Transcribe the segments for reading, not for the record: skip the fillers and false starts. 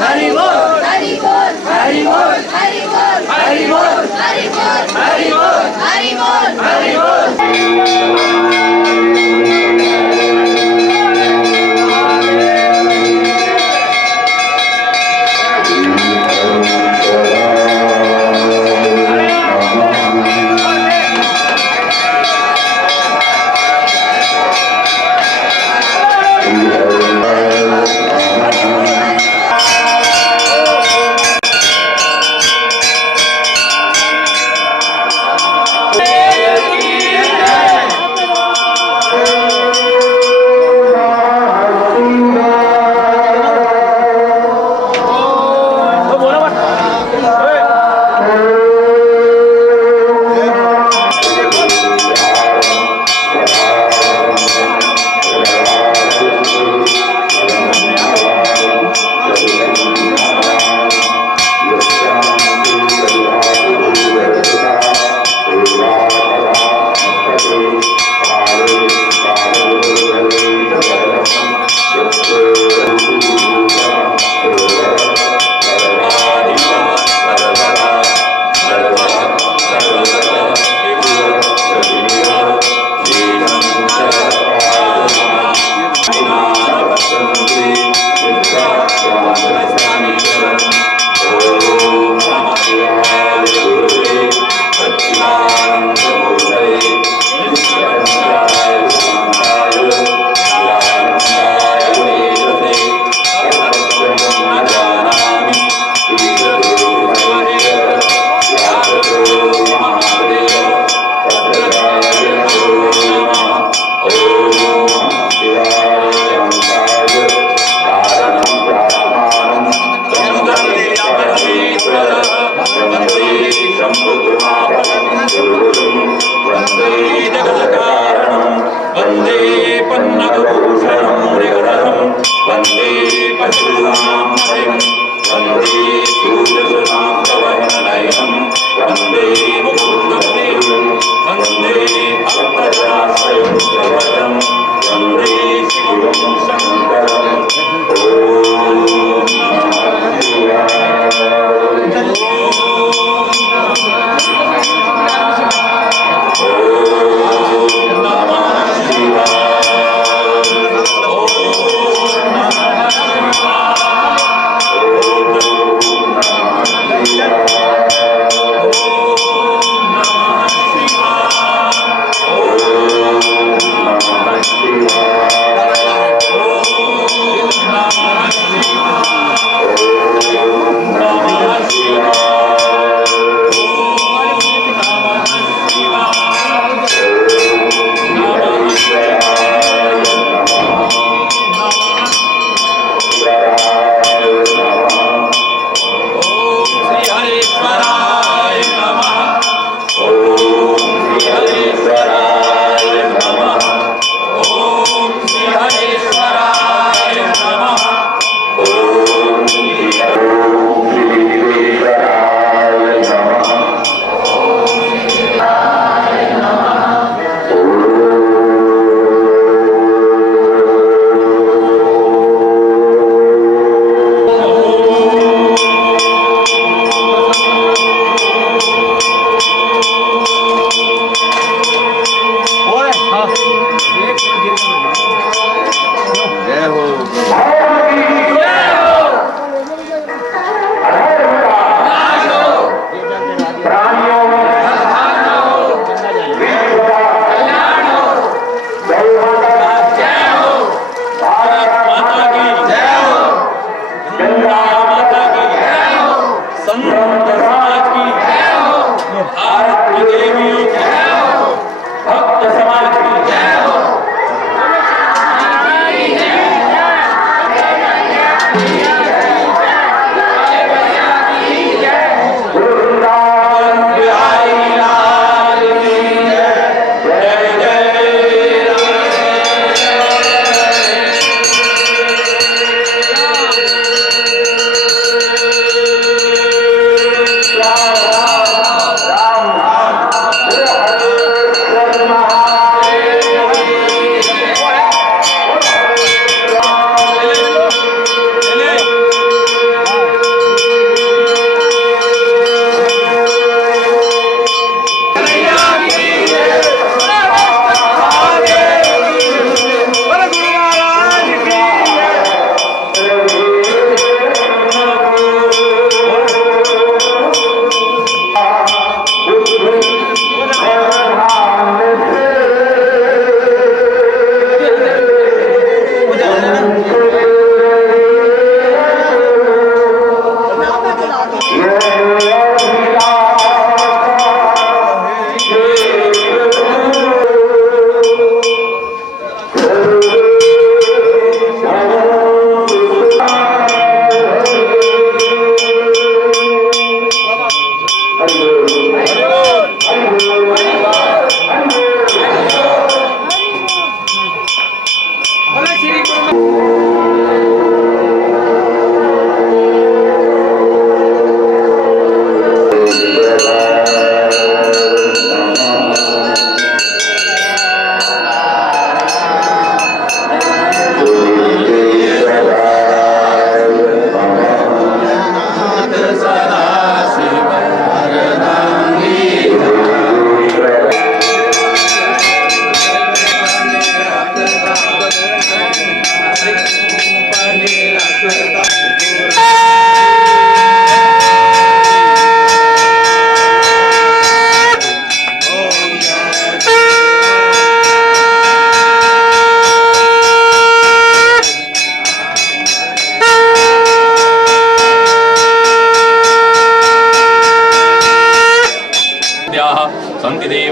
हरि बोल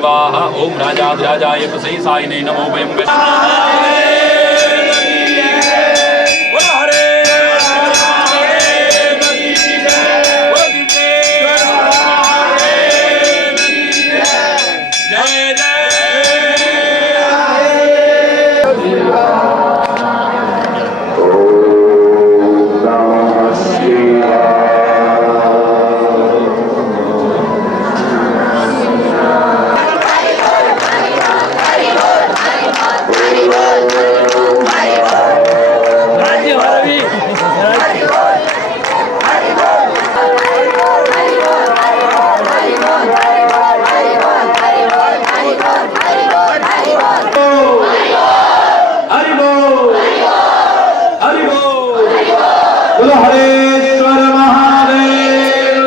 स्वाहा। ओम राजाधिराजाय तस्मै सायिने नमो वयं बोलो हरेश्वर महादेव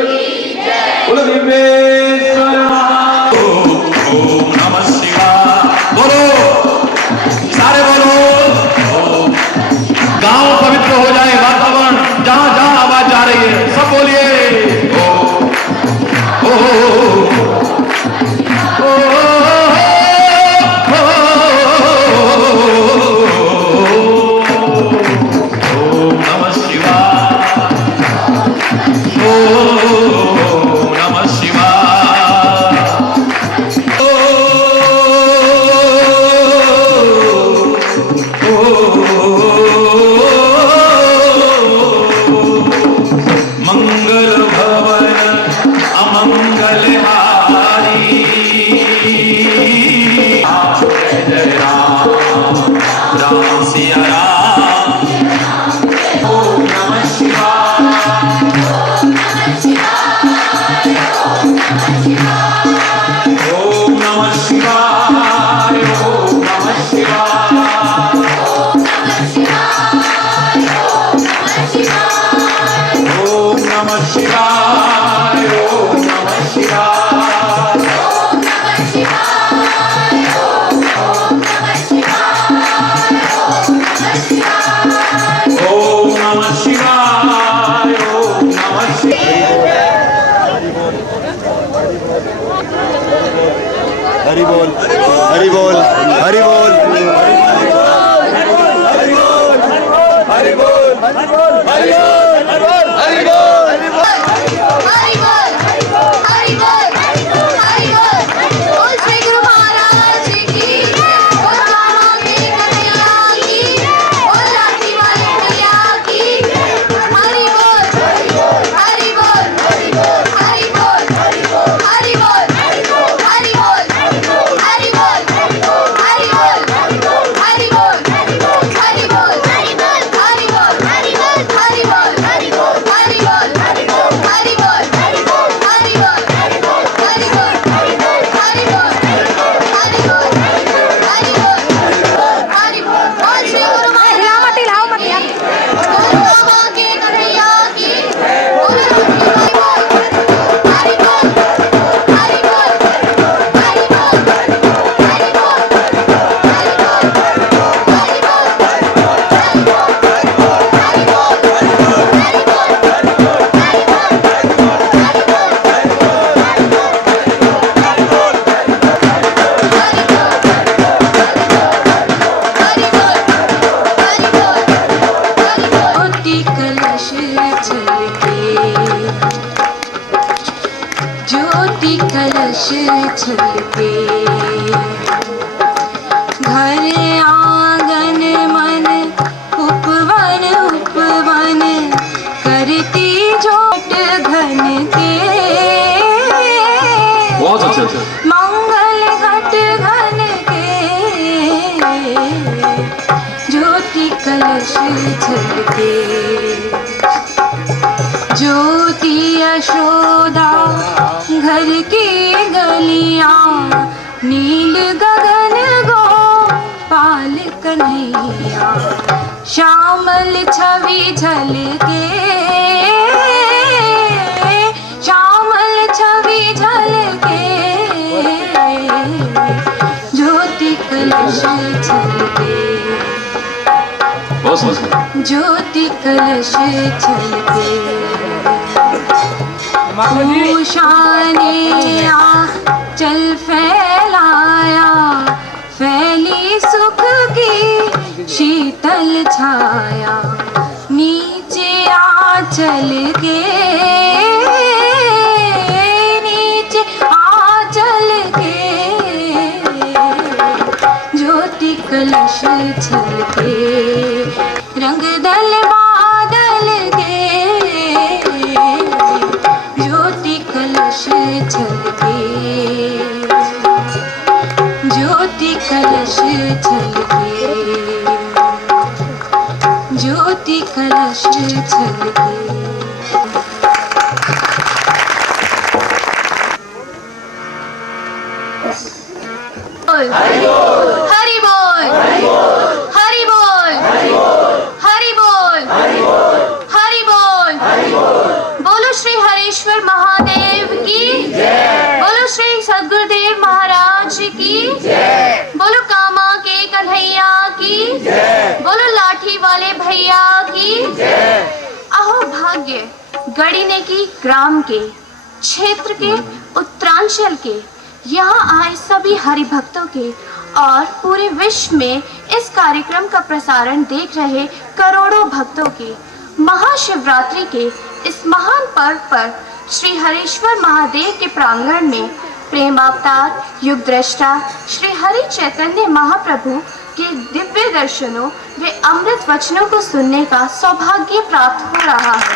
बोलो दिव्येश्वर महादेव। ओम नमः शिवाय। बोलो सारे बोलो। गांव पवित्र हो जाए, वातावरण जहां जहां आवाज जा रही है सब बोलिए। मंगल भवन अमंगल हारी। जय जय राम राम सिया राम। ओम नमः शिवाय। ओम नमः शिवाय। ओम नमः शिवाय। ओम नमः शिवाय। ओम नमः शिवाय। ओम नमः शिवाय। ओम नमः शिवाय। हरि बोल हरि बोल हरि बोल हरि बोल हरि बोल हरि बोल हरि बोल हरि बोल। ज्योति कलश छलके घर आंगन मन उपवन उपवन करती जोट घन के बहुत अच्छे। मंगल घट घन के ज्योति कलश छलके ज्योति यशोदा घर की गलियां नील गगन गोपाल कन्हैया श्यामल छवि झलके श्यामल छवि झलके ज्योति कलश छलके ज्योति कलश छलके उषा ने चल फैलाया, फैली सुख की शीतल छाया, नीचे आंचल के, नीचे आंचल के, ज्योति कलश छलके, रंग दल बादल के, ज्योति कलश छलके, ज्योति कलश छलके, ज्योति कलश छलके। हरि बोल, हरि बोल, हरि बोल, हरि बोल, हरि बोल। बोलो श्री हरीश्वर महादेव की जय, बोलो श्री सद्गुरुदेव महाराज की जय, बोलो कामा के कन्हैया की जय, बोलो लाठी वाले भैया की जय। अहो भाग्य गढ़ीने की ग्राम के, क्षेत्र के, उत्तरांचल के, यहाँ आए सभी हरि भक्तों के और पूरे विश्व में इस कार्यक्रम का प्रसारण देख रहे करोड़ों भक्तों के महाशिवरात्रि के इस महान पर्व पर श्री हरीश्वर महादेव के प्रांगण में प्रेम अवतार युग दृष्टा श्री हरि चैतन्य महाप्रभु के दिव्य दर्शनों व अमृत वचनों को सुनने का सौभाग्य प्राप्त हो रहा है।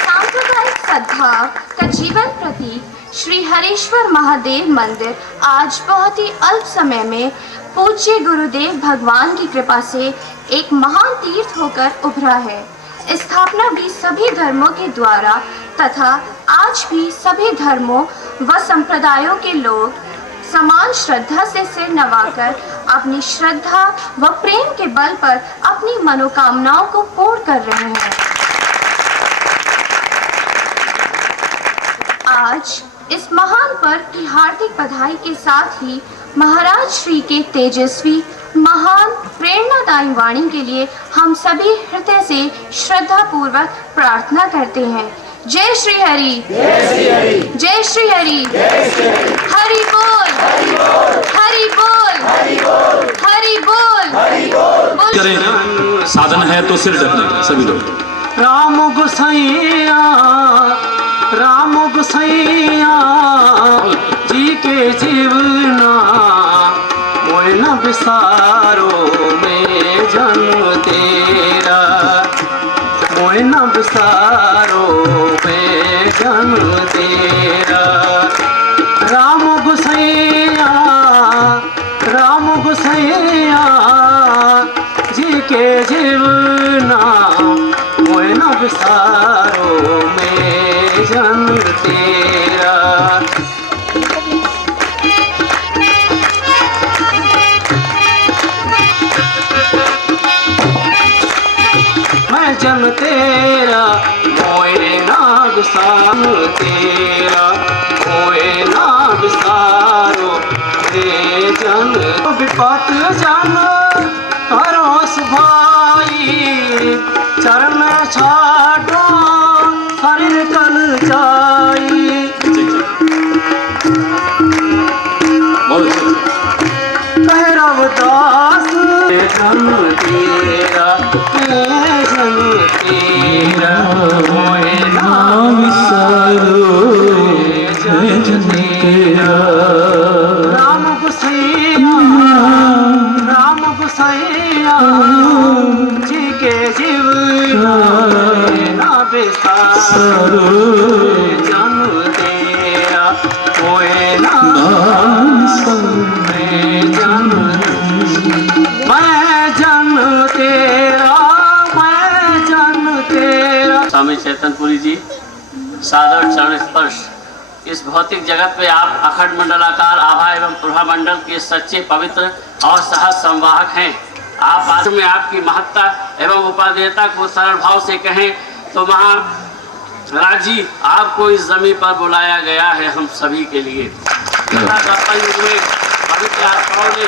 सांप्रदायिक सद्भाव का जीवन प्रतीक श्री हरीश्वर महादेव मंदिर आज बहुत ही अल्प समय में पूज्य गुरुदेव भगवान की कृपा से एक महान तीर्थ होकर उभरा है। स्थापना भी सभी धर्मों के द्वारा तथा आज भी सभी धर्मों व संप्रदायों के लोग समान श्रद्धा से सिर नवाकर अपनी श्रद्धा व प्रेम के बल पर अपनी मनोकामनाओं को पूर्ण कर रहे हैं। आज इस महान पर्व की हार्दिक बधाई के साथ ही महाराज श्री के तेजस्वी महान प्रेरणादायी वाणी के लिए हम सभी हृदय से श्रद्धा पूर्वक प्रार्थना करते हैं। जय श्री हरि, जय श्री हरि, जय श्री हरि, हरि बोल, हरि बोल, हरि बोल, हरि बोल। करें साधन है तो सिर ढकने का सभी लोग। राम गोसैया, राम गोसैया जी के जीवना मोय न विसारो में जन्म तेरा, मोय न विसारो में जन्म तेरा। राम गोसैया, राम गोसैया जी के जीवना मोय न विसारो में जन्म तेरा। मैं जन्म तेरा मोए नाग साम तेरा, मोए नाग सारो रे जन विपत जन परोस भाई, चरण छाड़ो शरीर कल जाई। कह रवदास जन्म तेरा, जन्म तेरा मोए नाम सारो जन्म तेरा। राम गोसैया, राम गोसैया जी के जीवना ना बेसारो जन्म तेरा, मोए नाम सारो जन्म मैं जन्म तेरा, मैं जन्म तेरा। स्वामी चैतन्यपुरी जी सादर चरण स्पर्श। इस भौतिक जगत में आप अखंड मंडलाकार आभा एवं प्रभा मंडल के सच्चे पवित्र और सहज संवाहक हैं। आप आज में आपकी महत्ता एवं उपादेयता को सरल भाव से कहें तो महाराज जी आपको इस जमीन पर बुलाया गया है हम सभी के लिए। युग में पवित्र आत्माओं ने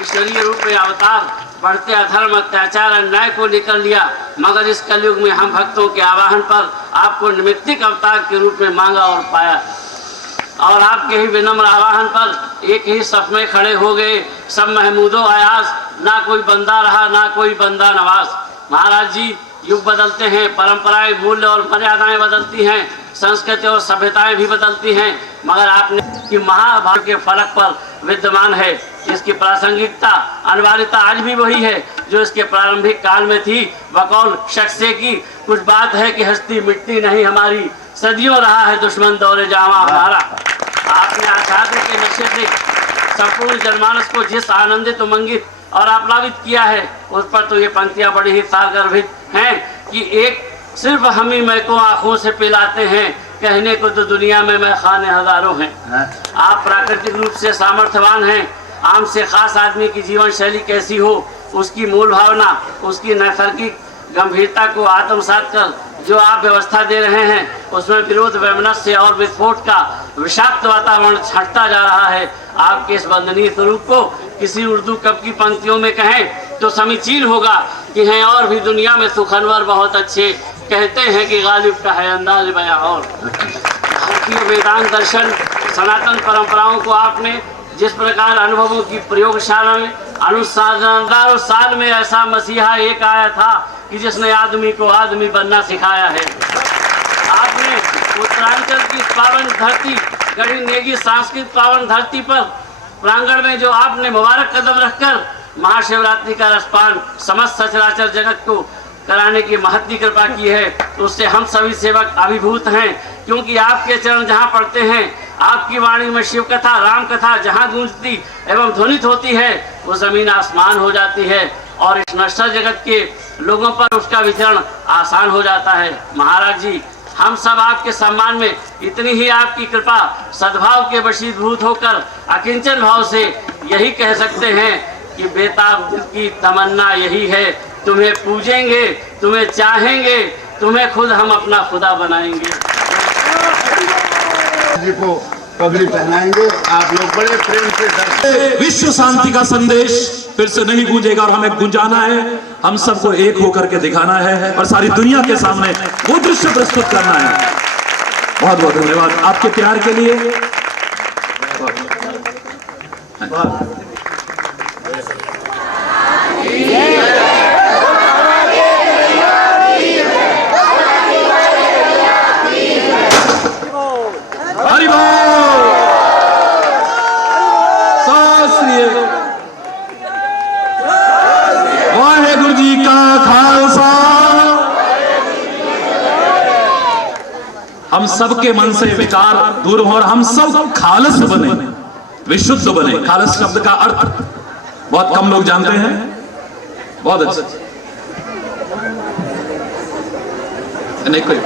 ईश्वरीय रूप में अवतार बढ़ते अधर्म अत्याचार अन्याय को निकल लिया, मगर इस कलयुग में हम भक्तों के आवाहन पर आपको निमित्तिक अवतार के रूप में मांगा और पाया। और आपके ही विनम्र आह्वान पर एक ही सफ में खड़े हो गए सब महमूदो अयाज, ना कोई बंदा रहा ना कोई बंदा नवाज। महाराज जी, युग बदलते हैं, परंपराएं, मूल्य और मर्यादाएं बदलती हैं, संस्कृति और सभ्यताएं भी बदलती हैं, मगर आपने कि महाभारत के फलक पर विद्यमान है। इसकी प्रासंगिकता, अनिवार्यता आज भी वही है जो इसके प्रारंभिक काल में थी। बकौल शख्से की कुछ बात है कि हस्ती मिटती नहीं हमारी, सदियों रहा है दुश्मन दौरे जावा हमारा। आपने आजादी के नशे से संपूर्ण जनमानस को जिस आनंदित उमंगित और आप्लावित किया है, उस पर तो ये पंक्तियां बड़ी ही सागर्भित हैं कि एक सिर्फ हम ही मैं को आंखों से पिलाते हैं, कहने को तो दुनिया में मैं खाने हजारों हैं। आप प्राकृतिक रूप से सामर्थ्यवान हैं। आम से खास आदमी की जीवन शैली कैसी हो, उसकी मूल भावना, उसकी नैसर्गिक गंभीरता को आत्मसात कर जो आप व्यवस्था दे रहे हैं, उसमें विरोध, वैमनस्य और विस्फोट का विषाक्त वातावरण छंटता जा रहा है। आपके इस वंदनीय स्वरूप को किसी उर्दू कवि की पंक्तियों में कहें तो समीचीन होगा कि हैं और भी दुनिया में सुखनवर बहुत अच्छे, कहते हैं कि गालिब का है अंदाज बयां। और भारतीय वेदांत दर्शन, सनातन परंपराओं को आपने जिस प्रकार अनुभवों की प्रयोगशाला में अनुसंधान साल में ऐसा मसीहा एक आया था कि जिसने आदमी को आदमी बनना सिखाया है। आपने उत्तरांचल की पावन धरती, गढ़ी नेगी सांस्कृतिक पावन धरती पर प्रांगण में जो आपने मुबारक कदम रखकर महाशिवरात्रि का रसपान समस्त सचराचर जगत को कराने की महती कृपा की है, तो उससे हम सभी सेवक अभिभूत हैं। क्योंकि आपके चरण जहाँ पड़ते हैं, आपकी वाणी में शिव कथा, राम कथा जहाँ गूंजती एवं ध्वनित होती है, वो जमीन आसमान हो जाती है और इस नश्वर जगत के लोगों पर उसका विचरण आसान हो जाता है। महाराज जी, हम सब आपके सम्मान में इतनी ही आपकी कृपा सद्भाव के वशीभूत होकर अकिंचन भाव से यही कह सकते हैं कि बेताब दिल की तमन्ना यही है, तुम्हें पूजेंगे, तुम्हें चाहेंगे, तुम्हें खुद हम अपना खुदा बनाएंगे। जी को पगड़ी पहनाएंगे, आप लोग बड़े प्रेम से विश्व शांति का संदेश फिर से नहीं गूंजेगा और हमें गुंजाना है, हम सबको एक होकर के दिखाना है और सारी दुनिया के सामने वो दृश्य प्रस्तुत करना है। बहुत बहुत धन्यवाद आपके प्यार के लिए। हरि बोल। वाहेगुरु जी का खालसा। हम सबके मन से विकार दूर हो और हम सब खालस बने, विशुद्ध बने। खालस शब्द का अर्थ बहुत कम लोग जानते हैं। बहुत अच्छा। नहीं कोई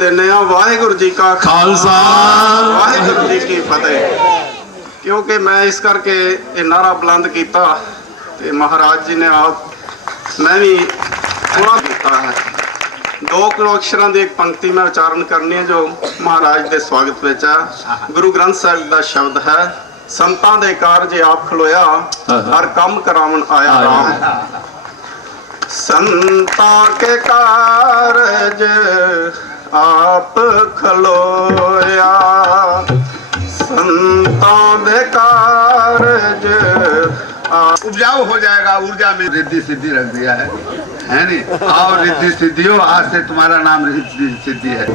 देने वाहेगुरु जी का खालसा, वाहेगुरु जी की फतेह। क्योंकि मैं इस करके ये नारा बुलंद किया तो महाराज जी ने आप मैं भी पूरा किया है। 2 किलो अक्षरों की एक पंक्ति में उच्चारण करनी है जो महाराज के स्वागत में है। गुरु ग्रंथ साहिब का शब्द है, संतां दे कारज आप खलोया, हर कम करावन आया राम। संतां के कारज आप खलोया, संतां दे कारज उपजाऊ हो जाएगा। ऊर्जा में रिद्धि सिद्धि रख दिया है नहीं? और रिद्धि सिद्धि हो, आज से तुम्हारा नाम रिद्धि सिद्धि है।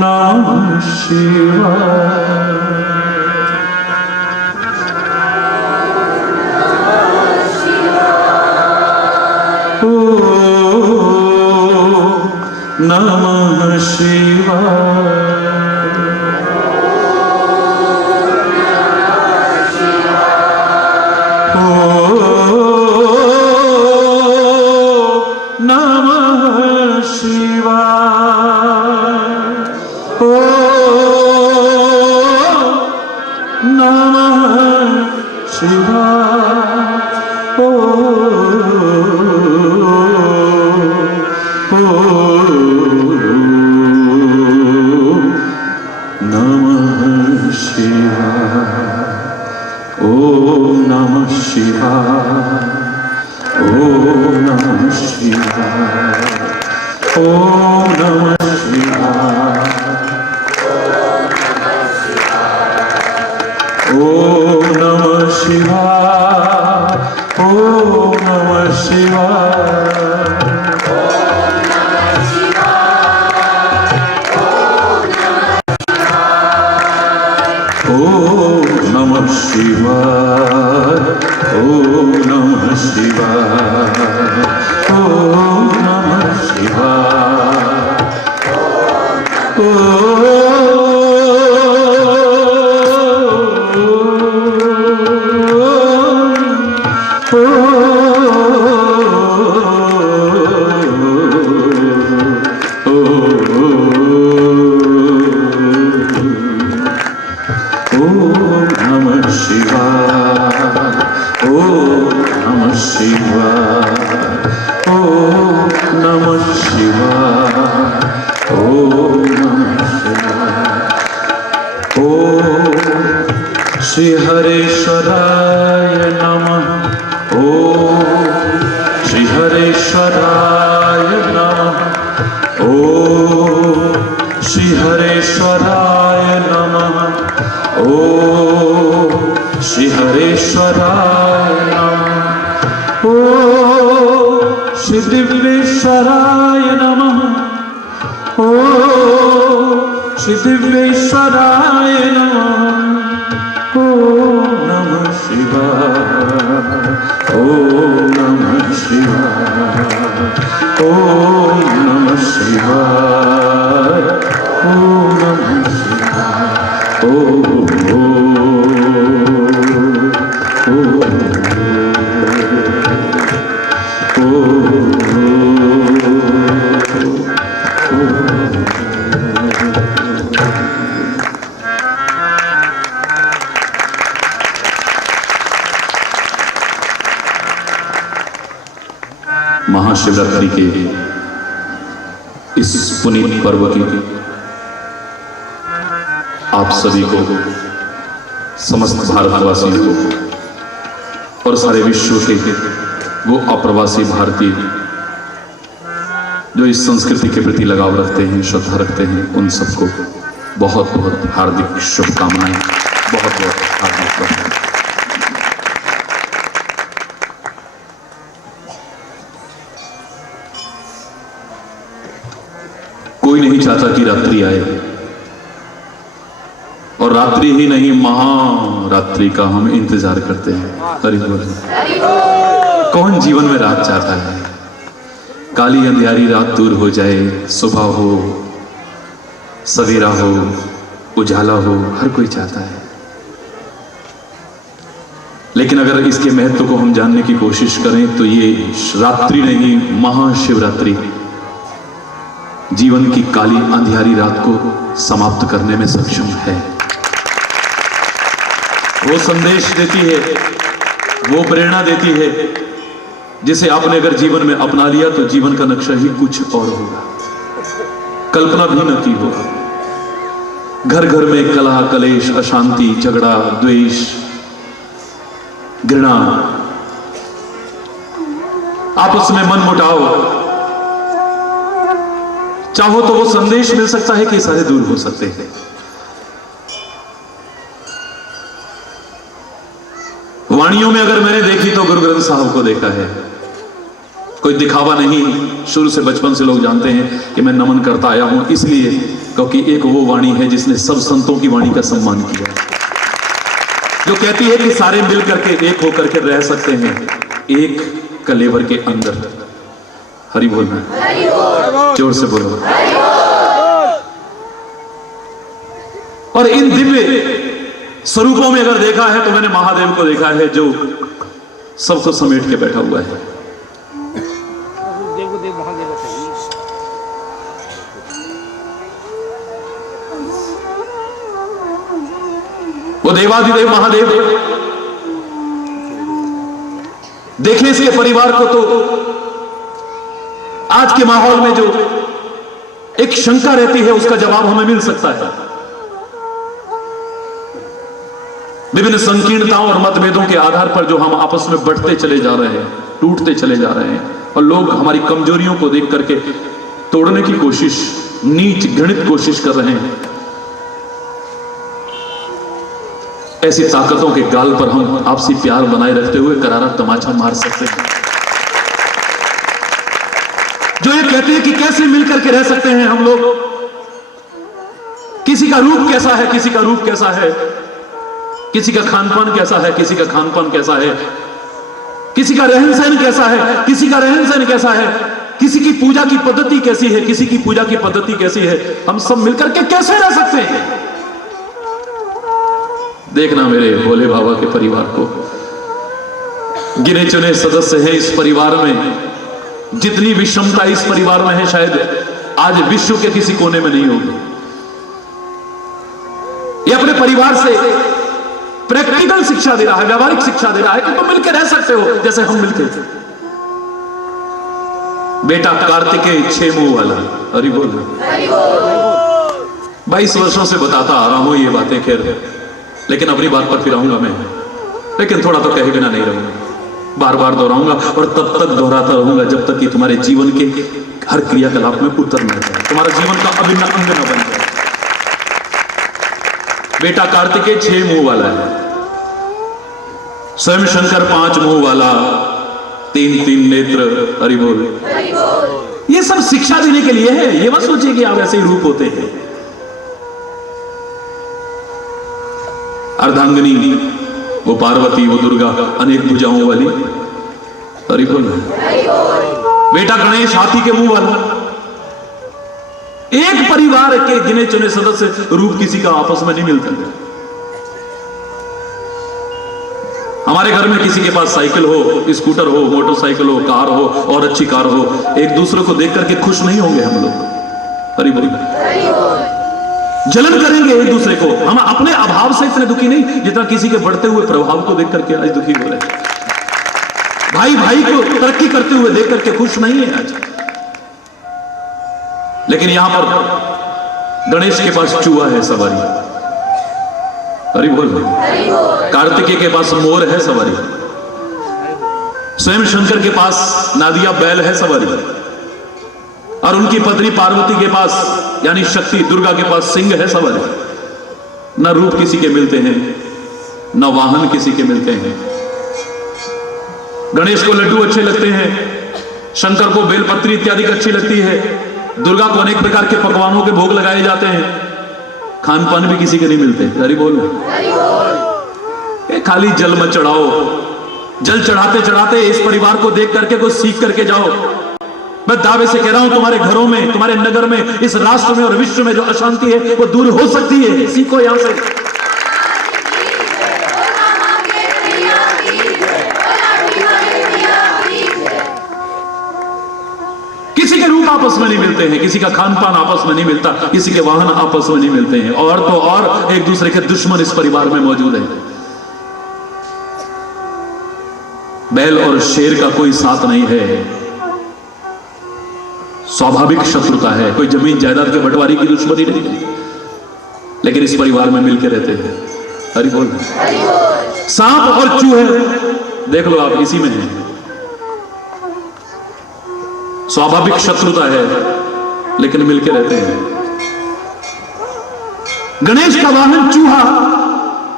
नमः शिवाय। नमः शिवाय। नमः श्री हरेश्वराय नमः। ओम श्री हरेश्वराय नमः। ओम श्री हरेश्वराय नमः। ओम श्री हरेश्वराय नमः। ओम श्री दिव्येश्वराय नमः। ओम श्री दिव्येश्वराय नमः। ओम नमः शिवाय। ओम नमः शिवाय। ओम नमः शिवाय। ओम नमः शिवाय। महाशिवरात्रि के इस पुनीत पर्व की आप सभी को, समस्त भारतवासियों को और सारे विश्व के वो अप्रवासी भारतीय जो इस संस्कृति के प्रति लगाव रखते हैं, श्रद्धा रखते हैं, उन सबको बहुत बहुत हार्दिक शुभकामनाएं, बहुत बहुत हार्दिक बधाई। कोई नहीं चाहता कि रात्रि आए, और रात्रि ही नहीं महारात्रि का हम इंतजार करते हैं। हरि बोल। कौन जीवन में रात चाहता है? काली अंधियारी रात दूर हो जाए, सुबह हो, सवेरा हो, उजाला हो, हर कोई चाहता है। लेकिन अगर इसके महत्व को हम जानने की कोशिश करें तो ये रात्रि नहीं, महाशिवरात्रि जीवन की काली अंधियारी रात को समाप्त करने में सक्षम है। वो संदेश देती है, वो प्रेरणा देती है, जिसे आपने अगर जीवन में अपना लिया तो जीवन का नक्शा ही कुछ और होगा, कल्पना भी न की होगा। घर घर में कलह, कलेश, अशांति, झगड़ा, द्वेष, घृणा, आपस में मन मुटाव, चाहो तो वो संदेश मिल सकता है कि सारे दूर हो सकते हैं। वाणियों में अगर मैंने देखी तो गुरु ग्रंथ साहब को देखा है। कोई दिखावा नहीं, शुरू से बचपन से लोग जानते हैं कि मैं नमन करता आया हूं, इसलिए क्योंकि एक वो वाणी है जिसने सब संतों की वाणी का सम्मान किया, जो कहती है कि सारे मिल करके एक होकर के रह सकते हैं एक कलेवर के अंदर। हरि बोल, जोर से बोलो। और इन दिव्य स्वरूपों में अगर देखा है तो मैंने महादेव को देखा है जो सबको समेट के बैठा हुआ है। वो देवाधिदेव महादेव, देखें इसके परिवार को तो आज के माहौल में जो एक शंका रहती है उसका जवाब हमें मिल सकता है। विभिन्न संकीर्णताओं और मतभेदों के आधार पर जो हम आपस में बढ़ते चले जा रहे हैं, टूटते चले जा रहे हैं, और लोग हमारी कमजोरियों को देख करके तोड़ने की कोशिश, नीच घृणित कोशिश कर रहे हैं। ऐसी ताकतों के गाल पर हम आपसी प्यार बनाए रखते हुए करारा तमाचा मार सकते हैं। जो ये कहते हैं कि कैसे मिलकर के रह सकते हैं हम लोग, किसी का रूप कैसा है, किसी का रूप कैसा है, किसी का खानपान कैसा है, किसी का खानपान कैसा है, किसी का रहन सहन कैसा है, किसी का रहन सहन कैसा है, किसी की पूजा की पद्धति कैसी है, किसी की पूजा की पद्धति कैसी है, हम सब मिलकर के कैसे रह सकते हैं। देखना मेरे भोले बाबा के परिवार को, गिने चुने सदस्य हैं इस परिवार में। जितनी विषमता इस परिवार में है शायद आज विश्व के किसी कोने में नहीं होगी। ये अपने परिवार से प्रैक्टिकल शिक्षा दे रहा है, व्यावहारिक शिक्षा दे रहा है कि तुम मिलकर रह सकते हो जैसे हम मिलके। बेटा कार्तिकेय 6 मुंह वाला, हरि बोल। 22 वर्षों से बताता आ रहा हूं ये बातें, खैर लेकिन अपनी बात पर फिर आऊंगा मैं, लेकिन थोड़ा तो कहे बिना नहीं रहूंगा, बार बार दोहराऊंगा और तब तक दोहराता रहूंगा जब तक कि तुम्हारे जीवन के हर क्रियाकलाप में उतर न जाए, तुम्हारा जीवन का अभिन्न अंग न बन जाए। बेटा कार्तिकेय 6 मुंह वाला है, स्वयं शंकर 5 मुंह वाला, 3 नेत्र, हरि बोल। ये सब शिक्षा देने के लिए है, ये मत सोचिए कि आप ऐसे ही रूप होते हैं। अर्धांगिनी वो पार्वती, वो दुर्गा, अनेक भुजाओं वाली, हरि बोल। बेटा गणेश हाथी के मुंह वाला। एक परिवार के गिने चुने सदस्य रूप किसी का आपस में नहीं मिलता। हमारे घर में किसी के पास साइकिल हो, स्कूटर हो, मोटरसाइकिल हो, कार हो और अच्छी कार हो, एक दूसरे को देख करके खुश नहीं होंगे हम लोग, हरि बोल। जलन करेंगे एक दूसरे को। हम अपने अभाव से इतने दुखी नहीं जितना किसी के बढ़ते हुए प्रभाव को देख करके आज दुखी हो रहे हैं। भाई भाई को तरक्की करते हुए देख करके खुश नहीं है आज। लेकिन यहां पर गणेश के पास चूहा है सवारी, हरि बोल। कार्तिकेय के पास मोर है सवारी, स्वयं शंकर के पास नादिया बैल है सवारी, और उनकी पत्नी पार्वती के पास यानी शक्ति दुर्गा के पास सिंह है सवारी। न रूप किसी के मिलते हैं, न वाहन किसी के मिलते हैं। गणेश को लड्डू अच्छे लगते हैं, शंकर को बेलपत्री इत्यादि अच्छी लगती है, दुर्गा को अनेक प्रकार के पकवानों के भोग लगाए जाते हैं। खान पान भी किसी के नहीं मिलते, हरि बोल। खाली जल मत चढ़ाओ, जल चढ़ाते चढ़ाते इस परिवार को देख करके कुछ सीख करके जाओ। मैं दावे से कह रहा हूं तुम्हारे घरों में, तुम्हारे नगर में, इस राष्ट्र में और विश्व में जो अशांति है वो दूर हो सकती है। सीखो यहां से। किसी के रूप आपस में नहीं मिलते हैं, किसी का खान पान आपस में नहीं मिलता, किसी के वाहन आपस में नहीं मिलते हैं, और तो और एक दूसरे के दुश्मन इस परिवार में मौजूद है। बैल और शेर का कोई साथ नहीं है, स्वाभाविक शत्रुता है, कोई जमीन जायदाद के बंटवारे की दुश्मनी नहीं है, लेकिन इस परिवार में मिलकर रहते हैं, हरि बोल। सांप और चूहे देख लो आप, इसी में है। स्वाभाविक शत्रुता है, लेकिन मिलके रहते हैं। गणेश का वाहन चूहा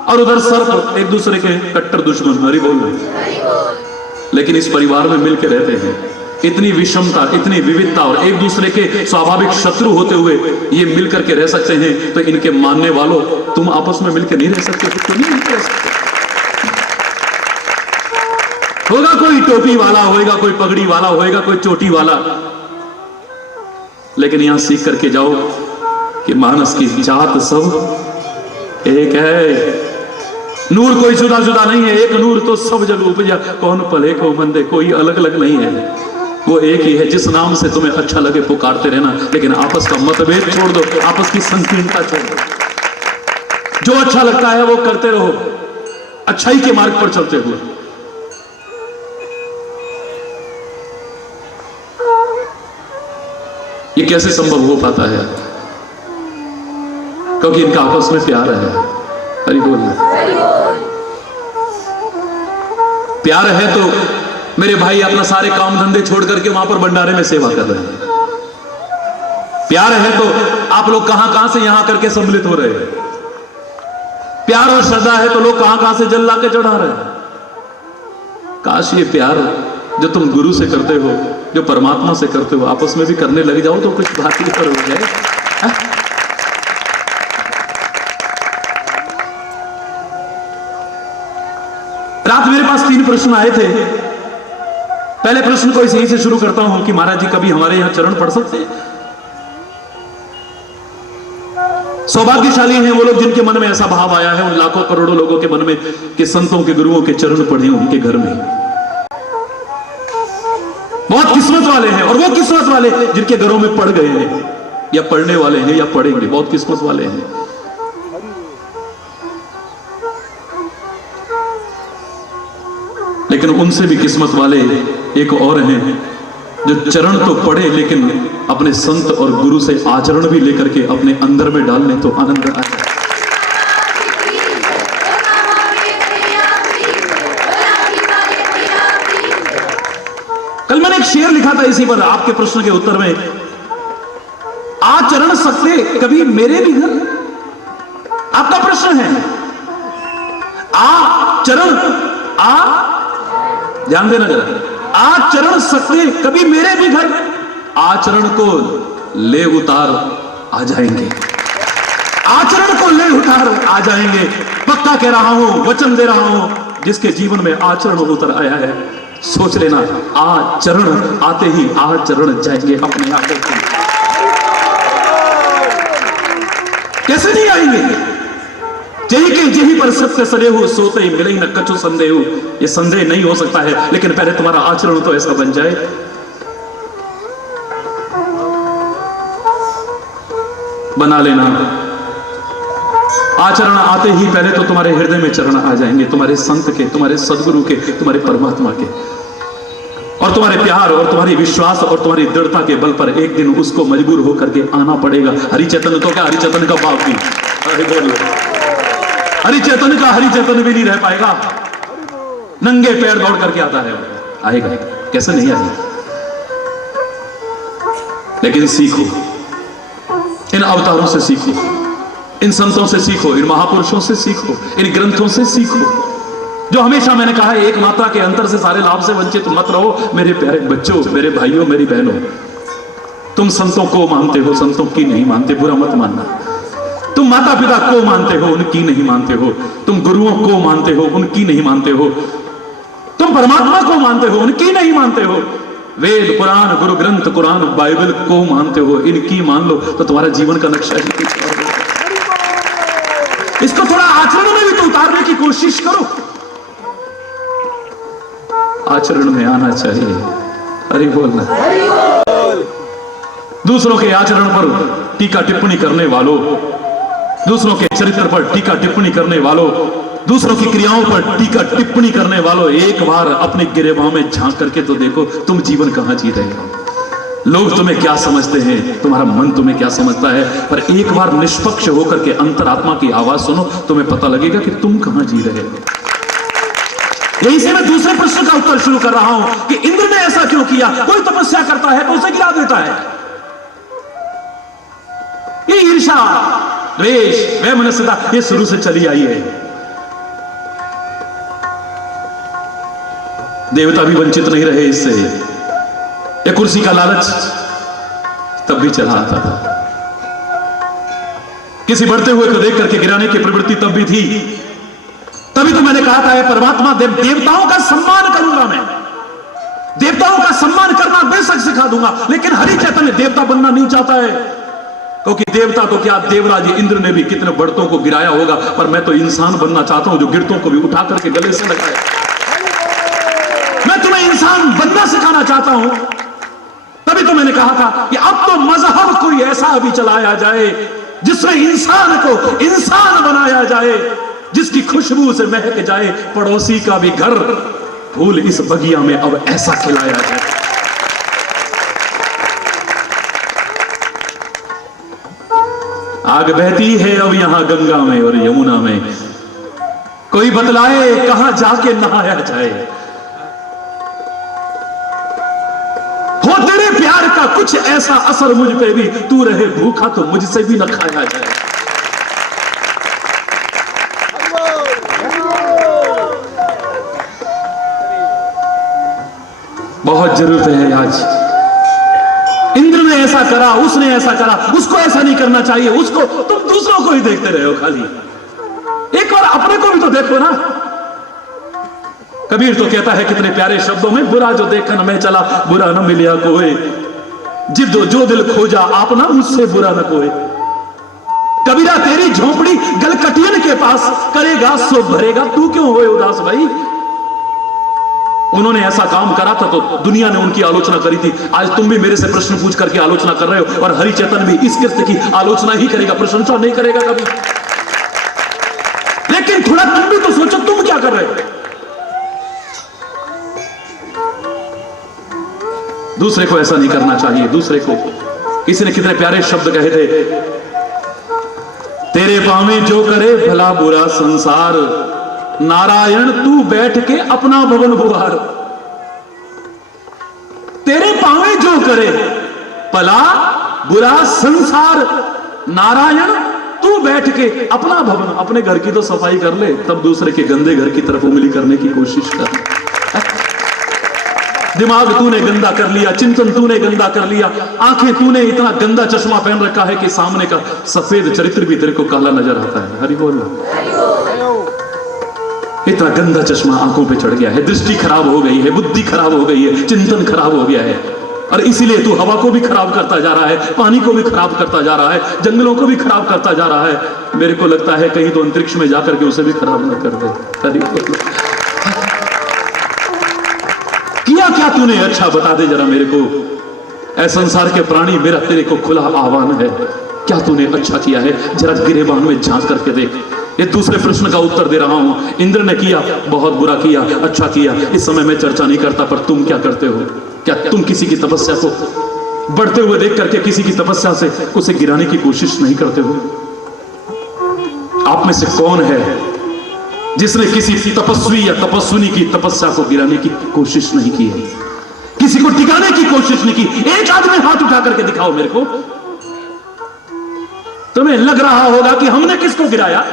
और उधर सर्प, एक दूसरे के कट्टर दुश्मन। हरि बोल रहे, लेकिन इस परिवार में मिलके रहते हैं। इतनी विषमता, इतनी विविधता और एक दूसरे के स्वाभाविक शत्रु होते हुए ये मिलकर के रह सकते हैं। तो इनके मानने वालों, तुम आपस में मिलकर नहीं रह सकते? क्यों नहीं मिलकर रह सकते? होगा कोई टोपी वाला, होगा कोई पगड़ी वाला, होगा कोई चोटी वाला, लेकिन यहां सीख करके जाओ कि मानस की जात सब एक है। नूर कोई जुदा जुदा नहीं है, एक नूर तो सब जग उपजा, कौन पले को मंदे, कोई अलग अलग नहीं है, वो एक ही है। जिस नाम से तुम्हें अच्छा लगे पुकारते रहना, लेकिन आपस का मतभेद छोड़ दो, आपस की संकीर्णता छोड़ दो। जो अच्छा लगता है वो करते रहो, अच्छाई के मार्ग पर चलते हुए। ये कैसे संभव हो पाता है? क्योंकि इनका आपस में प्यार है। हरि बोल। प्यार है तो मेरे भाई अपना सारे काम धंधे छोड़ करके वहां पर भंडारे में सेवा कर रहे हैं। प्यार है तो आप लोग कहां कहां से यहां करके सम्मिलित हो रहे हैं। प्यार और श्रद्धा है तो लोग कहां कहां से जल ला के चढ़ा रहे हैं। काश ये प्यार जो तुम गुरु से करते हो, जो परमात्मा से करते हो, आपस में भी करने लग जाओ तो कुछ बात ही पर हो जाए। रात मेरे पास 3 प्रश्न आए थे। पहले प्रश्न को इसी से शुरू करता हूं कि महाराज जी कभी हमारे यहां चरण पढ़ सकते हैं? सौभाग्यशाली हैं वो लोग जिनके मन में ऐसा भाव आया है, उन लाखों करोड़ों लोगों के मन में कि संतों के गुरुओं के चरण पढ़े उनके घर में। बहुत किस्मत वाले हैं, और वो किस्मत वाले जिनके घरों में पढ़ गए हैं या पढ़ने वाले हैं या पढ़ेंगे, बहुत किस्मत वाले हैं। लेकिन उनसे भी किस्मत वाले एक और हैं जो चरण तो पढ़े लेकिन अपने संत और गुरु से आचरण भी लेकर के अपने अंदर में डालने तो आनंद आए। कल मैंने एक शेर लिखा था इसी पर, आपके प्रश्न के उत्तर में, आचरण सकते कभी मेरे भी घर। आपका प्रश्न है आचरण, ध्यान देना जरा, आचरण सकते कभी मेरे भी घर, आचरण को ले उतार आ जाएंगे। आचरण को ले उतार आ जाएंगे। पक्का कह रहा हूं, वचन दे रहा हूं, जिसके जीवन में आचरण उतर आया है, सोच लेना आचरण आते ही आचरण जाएंगे अपने आप। कैसे नहीं आएंगे? जेही के जेही पर सत्य सरे हो, सोते ही मिले न कछु संदेह हो। ये संदेह नहीं हो सकता है, लेकिन पहले तुम्हारा आचरण तो ऐसा बन जाए। बना लेना। आचरण आते ही पहले तो तुम्हारे हृदय में चरण आ जाएंगे, तुम्हारे संत के, तुम्हारे सदगुरु के, तुम्हारे परमात्मा के, और तुम्हारे प्यार और तुम्हारी विश्वास और तुम्हारी दृढ़ता के बल पर एक दिन उसको मजबूर होकर के आना पड़ेगा। हरिचेतन तो क्या, हरिचेतन का बाप भी, हरिचेतन का हरिचेतन भी नहीं रह पाएगा। नंगे पैर दौड़ करके आता है, आएगा, कैसे नहीं आएगा? लेकिन सीखो, इन अवतारों से सीखो, इन संतों से सीखो, इन महापुरुषों से सीखो, इन ग्रंथों से सीखो। जो हमेशा मैंने कहा है, एक मात्रा के अंतर से सारे लाभ से वंचित मत रहो। मेरे प्यारे बच्चों, मेरे भाइयों, मेरी बहनों, तुम संतों को मानते हो, संतों की नहीं मानते, बुरा मत मानना। तुम माता पिता को मानते हो, उनकी नहीं मानते हो। तुम गुरुओं को मानते हो, उनकी नहीं मानते हो। तुम परमात्मा को मानते हो, उनकी नहीं मानते हो। वेद, पुराण, गुरु ग्रंथ, कुरान, बाइबल को मानते हो, इनकी मान लो तो तुम्हारा जीवन का नक्शा ही कुछ और होगा। इसको थोड़ा आचरण में भी तो उतारने की कोशिश करो। आचरण में आना चाहिए। हरि बोलना। दूसरों के आचरण पर टीका टिप्पणी करने वालों, दूसरों के चरित्र पर टीका टिप्पणी करने वालों, दूसरों की क्रियाओं पर टीका टिप्पणी करने वालों, एक बार अपने गिरेबान में झांक करके तो देखो तुम जीवन कहां जी रहे हो। लोग तुम्हें क्या समझते हैं, तुम्हारा मन तुम्हें क्या समझता है, पर एक बार निष्पक्ष होकर के अंतरात्मा की आवाज सुनो, तुम्हें पता लगेगा कि तुम कहां जी रहे हो। यही से मैं दूसरे प्रश्न का उत्तर शुरू कर रहा हूं कि इंद्र ने ऐसा क्यों किया? कोई तपस्या करता है तो उसे गिरा देता है। ये ईर्ष्या, द्वेष, वैमनस्यता ये शुरू से चली आई है। देवता भी वंचित नहीं रहे इससे। ये कुर्सी का लालच तब भी चला आता था, किसी बढ़ते हुए को देख करके गिराने की प्रवृत्ति तब भी थी। तभी तो मैंने कहा था परमात्मा देवताओं का सम्मान करूंगा मैं, देवताओं का सम्मान करना बेशक सिखा दूंगा, लेकिन हरि चैतन्य देवता बनना नहीं चाहता है। क्योंकि देवता तो क्या, देवराज इंद्र ने भी कितने बढ़तों को गिराया होगा, पर मैं तो इंसान बनना चाहता हूं जो गिरतों को भी उठा करके गले से लगाए। मैं तुम्हें इंसान बनना सिखाना चाहता हूं। तभी तो मैंने कहा था कि अब तो मजहब कोई ऐसा भी चलाया जाए जिसमें इंसान को इंसान बनाया जाए, जिसकी खुशबू से महक जाए पड़ोसी का भी घर। फूल इस बगिया में अब ऐसा खिलाया जाए। आग बहती है अब यहां गंगा में और यमुना में, कोई बतलाए कहां जाके नहाया जाए। हो तेरे प्यार का कुछ ऐसा असर मुझ पे भी, तू रहे भूखा तो मुझसे भी न खाया जाए। बहुत जरूरत है आज। इंद्र ने ऐसा करा, उसने ऐसा करा, उसको ऐसा नहीं करना चाहिए, उसको, तुम दूसरों को ही देखते रहे हो खाली। एक बार अपने को भी तो देखो ना। कबीर तो कहता है कितने प्यारे शब्दों में, बुरा जो देखन मैं चला बुरा न मिलिया कोई, जिद्दो जो दिल खोजा आपना मुझसे बुरा न कोई। कबीरा तेरी झोपड़ी गलकटियन के पास, करेगा सो भरेगा, तू क्यों होए उदास भाई। उन्होंने ऐसा काम करा था तो दुनिया ने उनकी आलोचना करी थी। आज तुम भी मेरे से प्रश्न पूछ करके आलोचना कर रहे हो, और हरि चैतन्य भी इस कृत्य की आलोचना ही करेगा, प्रशंसा नहीं करेगा कभी। लेकिन थोड़ा तुम भी तो सोचो, तुम क्या कर रहे हो। दूसरे को ऐसा नहीं करना चाहिए। दूसरे को, किसी ने कितने प्यारे शब्द कहे थे, तेरे पांव जो करे भला बुरा संसार, नारायण तू बैठ के अपना भवन बुहार। तेरे पावे जो करे भला बुरा संसार, नारायण तू बैठ के अपना भवन, अपने घर की तो सफाई कर ले, तब दूसरे के गंदे घर की तरफ उंगली करने की कोशिश कर। दिमाग तूने गंदा कर लिया, चिंतन तूने गंदा कर लिया, आंखें तूने इतना गंदा चश्मा पहन रखा है कि सामने का सफेद चरित्र भी तेरे को काला नजर आता है। हरि बोल। इतना गंदा चश्मा आंखों पे चढ़ गया है, दृष्टि खराब हो गई है, बुद्धि खराब हो गई है, चिंतन खराब हो गया है। और इसीलिए तू हवा को भी खराब करता जा रहा है, पानी को भी खराब करता जा रहा है, जंगलों को भी खराब करता जा रहा है। मेरे को लगता है कहीं तो अंतरिक्ष में जाकर के उसे भी खराब न कर दे। किया क्या तूने, अच्छा बता दे जरा मेरे को। ऐ संसार के प्राणी, मेरा तेरे को खुला आह्वान है, क्या तूने अच्छा किया है, जरा गिरेबान में झांक करके देख। ये दूसरे प्रश्न का उत्तर दे रहा हूं। इंद्र ने किया, बहुत बुरा किया, अच्छा किया, इस समय मैं चर्चा नहीं करता, पर तुम क्या करते हो। क्या तुम किसी की तपस्या को बढ़ते हुए देख करके किसी की तपस्या से उसे गिराने की कोशिश नहीं करते हो। आप में से कौन है जिसने किसी तपस्वी या तपस्विनी की तपस्या को गिराने की कोशिश नहीं की है, किसी को टिकाने की कोशिश नहीं की। एक आदमी हाथ उठा करके दिखाओ मेरे को। तुम्हें लग रहा होगा कि हमने किसको गिराया,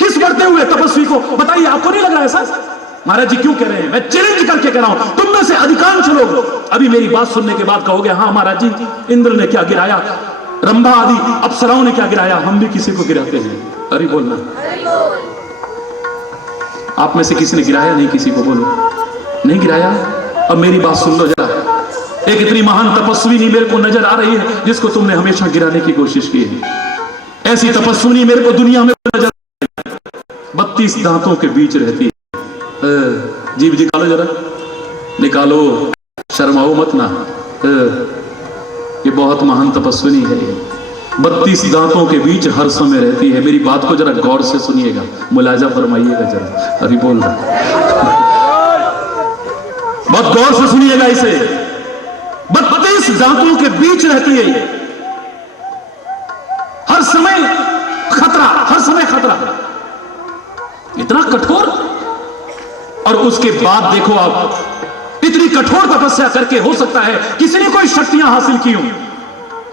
किस बढ़ते हुए तपस्वी को, बताइए। आपको नहीं लग रहा ऐसा? महाराज जी क्यों कह रहे हैं? मैं चैलेंज करके कह रहा हूं। तुम में से अधिकांश लोग अभी मेरी बात सुनने के बाद कहोगे, हाँ महाराज जी, इंद्र ने क्या गिराया, रंभा आदि अप्सराओं ने क्या गिराया, हम भी किसी को गिराते हैं। अरे बोलना, आप में से किसी ने गिराया? नहीं किसी को, बोलो नहीं गिराया। अब मेरी बात सुन लो जरा। एक इतनी महान तपस्विनी मेरे को नजर आ रही है जिसको तुमने हमेशा गिराने की कोशिश की है। ऐसी तपस्विनी मेरे को दुनिया में नजर 32 दांतों के बीच रहती है। जीभ निकालो जरा, निकालो, शर्माओ मत ना। ये बहुत महान तपस्विनी है, 32 दांतों के बीच हर समय रहती है। मेरी बात को जरा गौर से सुनिएगा, मुलाजा फरमाइएगा जरा। अरे बोल रहा, बहुत गौर से सुनिएगा इसे। 32 दांतों के बीच रहती है, हर समय खतरा, हर समय खतरा, इतना कठोर। और उसके बाद देखो आप, इतनी कठोर तपस्या करके हो सकता है किसी ने कोई शक्तियां हासिल की हों,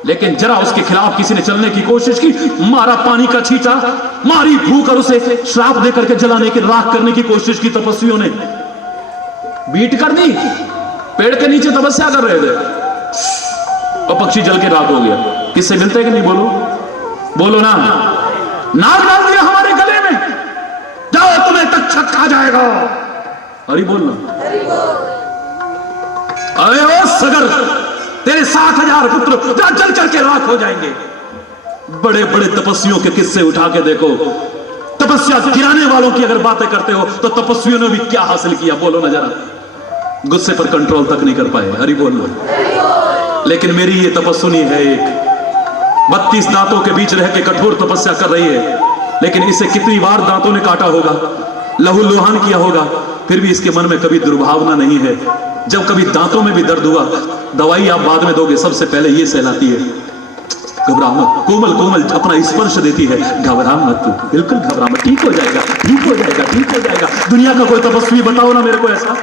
लेकिन जरा उसके खिलाफ किसी ने चलने की कोशिश की, मारा पानी का छींटा, मारी भूख और उसे श्राप देकर के जलाने की, राख करने की कोशिश की तपस्वियों ने, बीट कर दी। पेड़ के नीचे तपस्या कर रहे थे और पक्षी जल के राख हो गया। किससे मिलते कि नहीं? बोलो बोलो ना। नाग डाल दिया हमारे गले में, जाओ तुम्हें तक्षक खा जाएगा। अरे बोलना, अरे ओ सगर, तेरे 60,000 पुत्र जल करके राख हो जाएंगे। बड़े बड़े तपस्वियों के किस्से उठा के देखो, तपस्या गिराने वालों की अगर बातें करते हो तो तपस्वियों ने भी क्या हासिल किया, बोलो ना जरा। गुस्से पर कंट्रोल तक नहीं कर पाए। हरि बोलना। लेकिन मेरी ये तपस्विनी है एक, 32 दांतों के बीच रह के कठोर तपस्या कर रही है, लेकिन इसे कितनी बार दांतों ने काटा होगा, लहू लुहान किया होगा, फिर भी इसके मन में कभी दुर्भावना नहीं है। जब कभी दांतों में भी दर्द हुआ, दवाई आप बाद में दोगे, सबसे पहले ये सहलाती है, घबरा मत, कोमल कोमल अपना स्पर्श देती है, घबरा मत तू, बिल्कुल घबरा मत, ठीक हो जाएगा, ठीक हो जाएगा, ठीक हो जाएगा। दुनिया का कोई तपस्वी बताओ ना मेरे को ऐसा,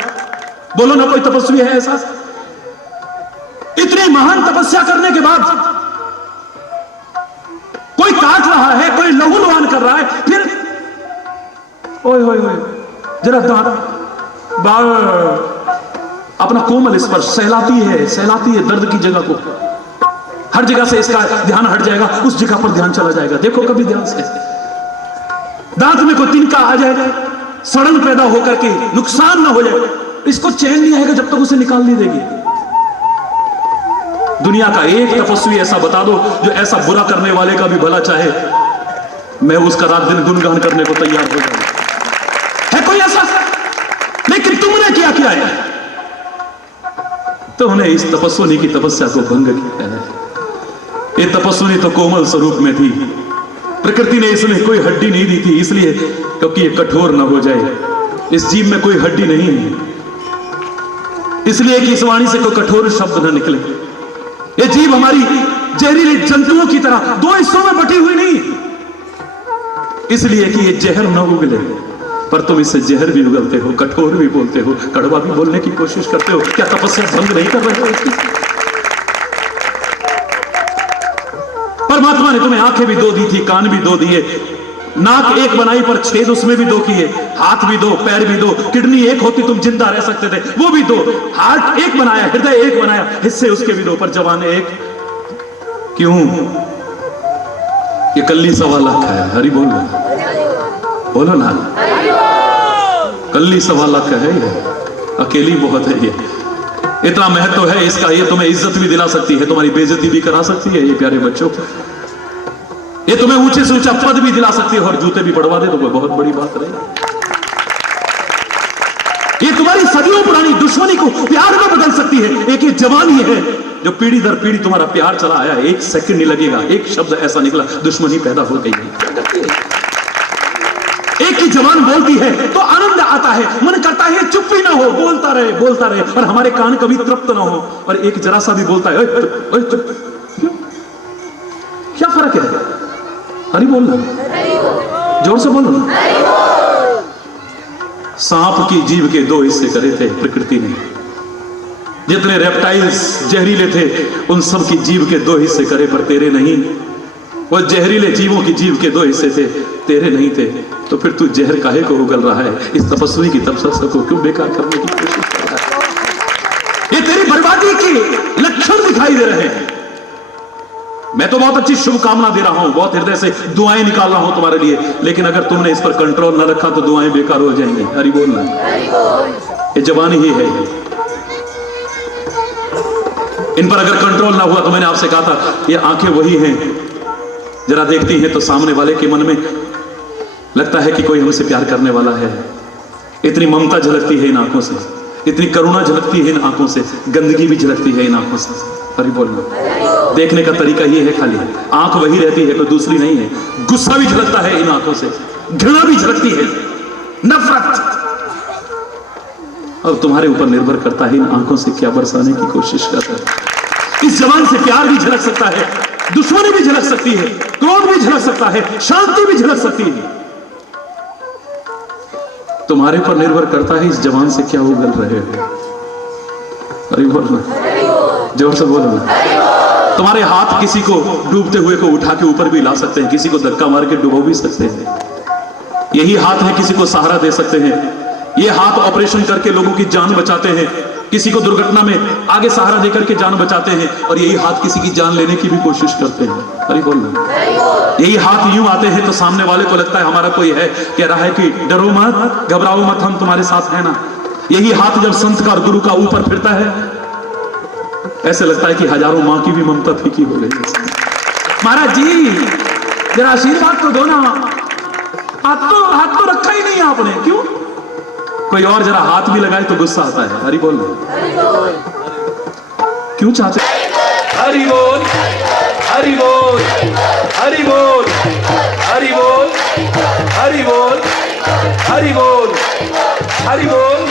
बोलो ना कोई तपस्वी है ऐसा? इतनी महान तपस्या करने के बाद कोई काट रहा है, कोई लहू लुहान कर रहा है, फिर ओए ओए ओए जरा दांत बाल अपना कोमल स्पर्श सहलाती है दर्द की जगह को। हर जगह से इसका ध्यान हट जाएगा, उस जगह पर ध्यान चला जाएगा। देखो कभी ध्यान से, दांत में कोई तिनका आ जाएगा, सड़न पैदा होकर के नुकसान ना हो जाए, इसको चैन नहीं आएगा जब तक उसे निकाल नहीं देगी। दुनिया का एक तपस्वी ऐसा बता दो जो ऐसा बुरा करने वाले का भी भला चाहे, मैं उसका रात दिन गुणगान करने को तैयार हो जाऊंगा। है कोई ऐसा? लेकिन तुमने क्या किया है? तुमने इस तपस्विनी की तपस्या को भंग किया है। ये तपस्विनी तो कोमल स्वरूप में थी, प्रकृति ने इसमें कोई हड्डी नहीं दी थी, इसलिए क्योंकि ये कठोर न हो जाए। इस जीव में कोई हड्डी नहीं है, इसलिए कि इस वाणी से कोई कठोर शब्द न निकले। ये जीव हमारी जहरीले जंतुओं की तरह दो हिस्सों में बटी हुई नहीं, इसलिए कि ये जहर न उगले, पर तुम इससे जहर भी उगलते हो, कठोर भी बोलते हो, कड़वा भी बोलने की कोशिश करते हो। क्या तपस्या भंग नहीं कर रहे हो इसकी? परमात्मा ने तुम्हें आंखें भी दो दी थी, कान भी दो दिए, नाक एक बनाई पर छेद उसमें भी दो किए, हाथ भी दो, पैर भी दो, किडनी एक होती तुम जिंदा रह सकते थे, वो भी दो, हार्ट एक बनाया, हृदय एक बनाया, हिस्से उसके भी दो, पर जवान एक क्यों? ये कल्ली 1.25 लाख है। हरि बोलो ना, कल्ली 1.25 लाख है, ये अकेली बहुत है। ये इतना महत्व है इसका, ये तुम्हें इज्जत भी दिला सकती है, तुम्हारी बेइज्जती भी करा सकती है। ये प्यारे बच्चों, ये तुम्हें ऊंचे से ऊंचा पद भी दिला सकती है, और जूते भी बढ़वा दे तो कोई बहुत बड़ी बात रही। ये तुम्हारी सदियों पुरानी दुश्मनी को प्यार में बदल सकती है। एक ये जवानी है जो पीढ़ी दर पीढ़ी तुम्हारा प्यार चला आया, 1 सेकंड नहीं लगेगा, एक शब्द ऐसा निकला, दुश्मनी पैदा हो गई। एक ही जवान बोलती है तो आनंद आता है, मन करता है चुप ही ना हो, बोलता रहे, और हमारे कान कभी तृप्त ना हो। और एक जरा सा भी बोलता है चुप, क्या फर्क है? हरि बोलना, जोर से बोलो ना। सांप की जीव के 2 हिस्से करे थे प्रकृति ने, जितने रेप्टाइल्स जहरीले थे उन सब की जीव के 2 हिस्से करे, पर तेरे नहीं। वो जहरीले जीवों की जीव के 2 हिस्से थे, तेरे नहीं थे। तो फिर तू जहर काहे को उगल रहा है? इस तपस्वी की तपस्या को क्यों बेकार करने की कोशिश कर रहा है? ये तेरी बर्बादी के लक्षण दिखाई दे रहे हैं। मैं तो बहुत अच्छी शुभकामना दे रहा हूं, बहुत हृदय से दुआएं निकाल रहा हूं तुम्हारे लिए, लेकिन अगर तुमने इस पर कंट्रोल न रखा तो दुआएं बेकार हो जाएंगी। हरि बोलना, ये जवानी ही है। इन पर अगर कंट्रोल ना हुआ तो मैंने आपसे कहा था, ये आंखें वही हैं, जरा देखती हैं तो सामने वाले के मन में लगता है कि कोई हमसे प्यार करने वाला है। इतनी ममता झलकती है इन आंखों से, इतनी करुणा झलकती है इन आंखों से, गंदगी भी झलकती है इन आंखों से। हरि बोलना, देखने का तरीका ये है, खाली आंख वही रहती है, कोई दूसरी नहीं है। गुस्सा भी झलकता है इन आंखों से, घृणा भी झलकती है, नफरत। अब तुम्हारे ऊपर निर्भर करता है इन आंखों से क्या बरसाने की कोशिश कर रहे हो। इस जवान से प्यार भी झलक सकता है, दुश्मनी भी झलक सकती है, क्रोध भी झलक सकता है, शांति भी झलक सकती है। तुम्हारे पर निर्भर करता है इस जवान से क्या उगल रहे हो। हरि बोल ना, जोर से बोलो ना। तुम्हारे हाथ किसी को डूबते हुए को उठा के ऊपर भी ला सकते हैं, किसी को धक्का मार के डुबो भी सकते हैं। यही हाथ है किसी को सहारा दे सकते हैं। ये हाथ ऑपरेशन करके लोगों की जान बचाते हैं, किसी को दुर्घटना में आगे सहारा देकर के जान बचाते हैं, और यही हाथ किसी की जान लेने की भी कोशिश करते हैं। अरे बोल ना। यही हाथ यूं आते हैं तो सामने वाले को लगता है हमारा कोई है, कह रहा है कि डरो मत, घबराओ मत, हम तुम्हारे साथ हैं ना। यही हाथ जब संत का और गुरु का ऊपर फिरता है, ऐसे लगता है कि हजारों मां की भी ममता फीकी हो गई। महाराज जी जरा आशीर्वाद तो दो ना। हाथ तो रखा ही नहीं आपने, क्यों? कोई और जरा हाथ भी लगाए तो गुस्सा आता है। हरि बोल, क्यों चाहते? हरि बोल, हरि बोल, हरि बोल, हरि बोल, हरि बोल, हरि बोल, हरि बोल।